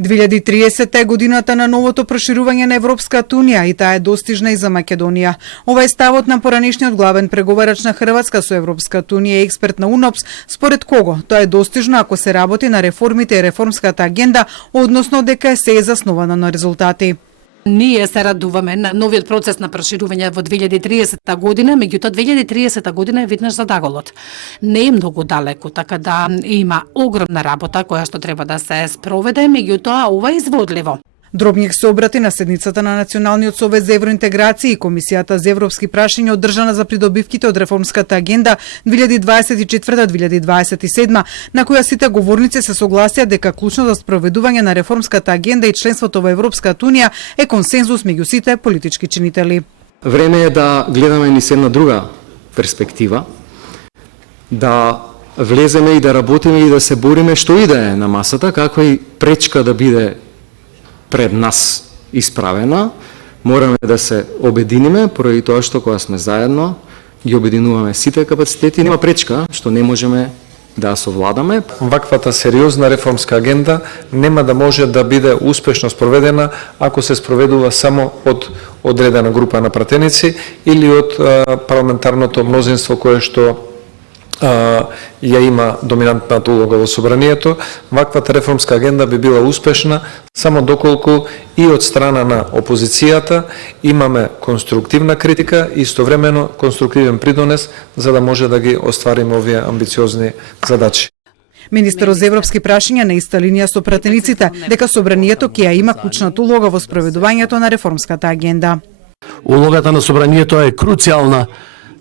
2030 е годината на новото проширување на Европската унија и таа е достижна и за Македонија. Ова е ставот на поранешниот главен преговарач на Хрватска со Европската унија и експерт на УНОПС, според кого тоа е достижно ако се работи на реформите и реформската агенда, односно дека се е заснована на резултати. Ние се радуваме на новиот процес на проширување во 2030 година, меѓутоа 2030 година е веднаш за даголот. Не е многу далеку, така да има огромна работа која што треба да се спроведе, меѓутоа ова е изводливо. Дробњик се обрати на седницата на Националниот совет за евроинтеграција и Комисијата за европски прашања одржана за придобивките од реформската агенда 2024-2027, на која сите говорници се согласија дека клучно за спроведување на реформската агенда и членството во Европската унија е консензус меѓу сите политички чинители. Време е да гледаме низ една друга перспектива, да влеземе и да работиме и да се бориме што и да е на масата, каква и пречка да биде пред нас исправена, мораме да се обединиме, поради тоа што кога сме заедно, ги обединуваме сите капацитети, нема пречка што не можеме да совладаме. Ваквата сериозна реформска агенда нема да може да биде успешно спроведена ако се спроведува само од одредена група на пратеници или од парламентарното мнозинство кое што ја има доминантната улога во собранието. Ваквата реформска агенда би била успешна само доколку и од страна на опозицијата имаме конструктивна критика и истовремено конструктивен придонес за да може да ги оствариме овие амбициозни задачи. Министерот за европски прашања на иста линија со пратениците дека собранието ќе ја има клучната улога во спроведувањето на реформската агенда. Улогата на собранието е круцијална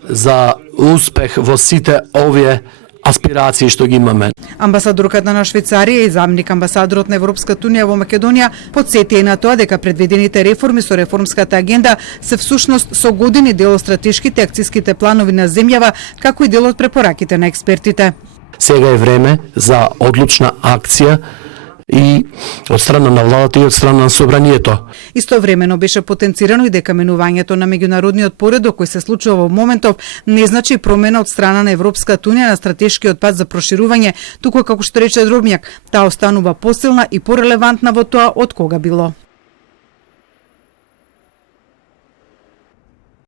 за успех во сите овие аспирации што ги имаме. Амбасадорката на Швајцарија и заменик амбасадорот на Европската унија во Македонија потсетија на тоа дека предвидените реформи со реформската агенда се всушност со години дел од стратешките акциските планови на земјава, како и дел од препораките на експертите. Сега е време за одлучна акција и од страна на владата и од страна на собранието. Истовремено беше потенцирано и дека менувањето на меѓународниот поредок кој се случува во моментов не значи промена од страна на Европската унија на стратешкиот пат за проширување, туку како што рече Дробњак, таа останува посилна и порелевантна во тоа од кога било.